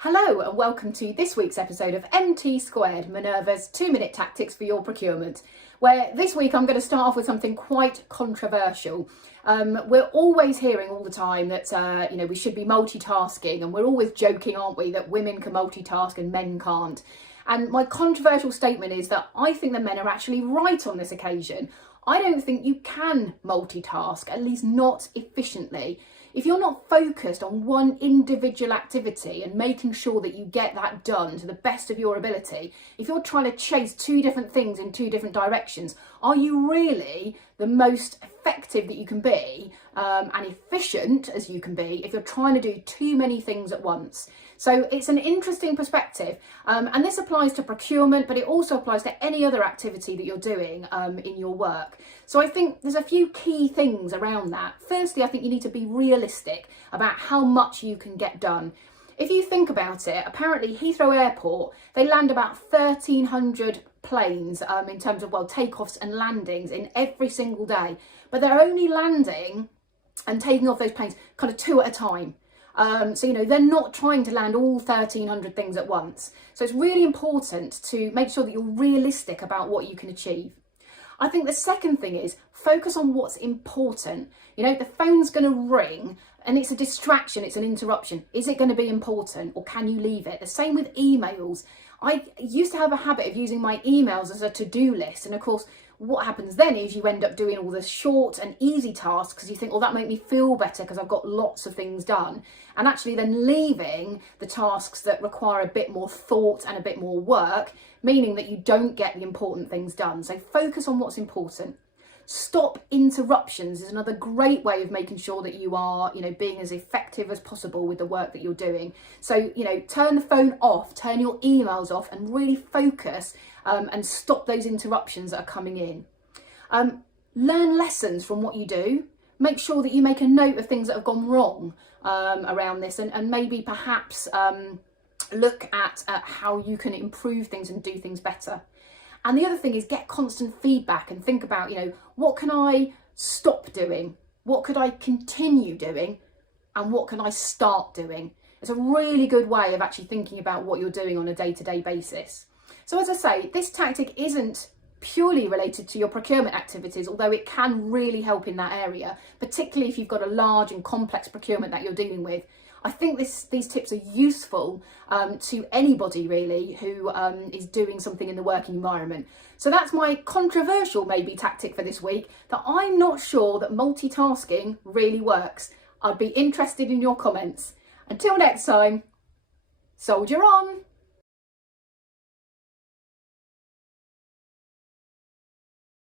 Hello and welcome to this week's episode of MT Squared, Minerva's 2-minute tactics for your procurement, where this week I'm going to start off with something quite controversial. We're always hearing all the time that we should be multitasking, and we're always joking, aren't we, that women can multitask and men can't. And my controversial statement is that I think the men are actually right on this occasion. I don't think you can multitask, at least not efficiently. If you're not focused on one individual activity and making sure that you get that done to the best of your ability, if you're trying to chase two different things in two different directions, are you really the most effective that you can be and efficient as you can be if you're trying to do too many things at once? So it's an interesting perspective, and this applies to procurement, but it also applies to any other activity that you're doing in your work. So I think there's a few key things around that. Firstly, I think you need to be realistic about how much you can get done. If you think about it, apparently Heathrow Airport, they land about 1,300 planes in terms of takeoffs and landings in every single day, but they're only landing and taking off those planes kind of two at a time. So they're not trying to land all 1,300 things at once. So it's really important to make sure that you're realistic about what you can achieve. I think the second thing is focus on what's important. The phone's going to ring and it's a distraction, it's an interruption. Is it going to be important, or can you leave it? The same with emails. I used to have a habit of using my emails as a to-do list, and of course what happens then is you end up doing all the short and easy tasks because you think, well, that made me feel better because I've got lots of things done, and actually then leaving the tasks that require a bit more thought and a bit more work, meaning that you don't get the important things done. So focus on what's important. Stop interruptions is another great way of making sure that you are, being as effective as possible with the work that you're doing. So, turn the phone off, turn your emails off, and really focus and stop those interruptions that are coming in. Learn lessons from what you do. Make sure that you make a note of things that have gone wrong around this, and maybe perhaps look at how you can improve things and do things better. And the other thing is get constant feedback and think about, what can I stop doing? What could I continue doing? And what can I start doing? It's a really good way of actually thinking about what you're doing on a day-to-day basis. So as I say, this tactic isn't purely related to your procurement activities, although it can really help in that area, particularly if you've got a large and complex procurement that you're dealing with. I think these tips are useful to anybody really who is doing something in the working environment. So that's my controversial maybe tactic for this week, that I'm not sure that multitasking really works. I'd be interested in your comments. Until next time, soldier on!